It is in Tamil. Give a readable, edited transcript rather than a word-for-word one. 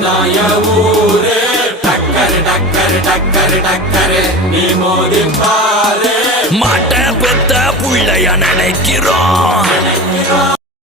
இதுதான் என் ஊரு. டக்கரு டக்கரு டக்கரு டக்கரு நீ மோதி பாரு. மாட்ட பெத்த புள்ளைய நினைக்கிறோம்.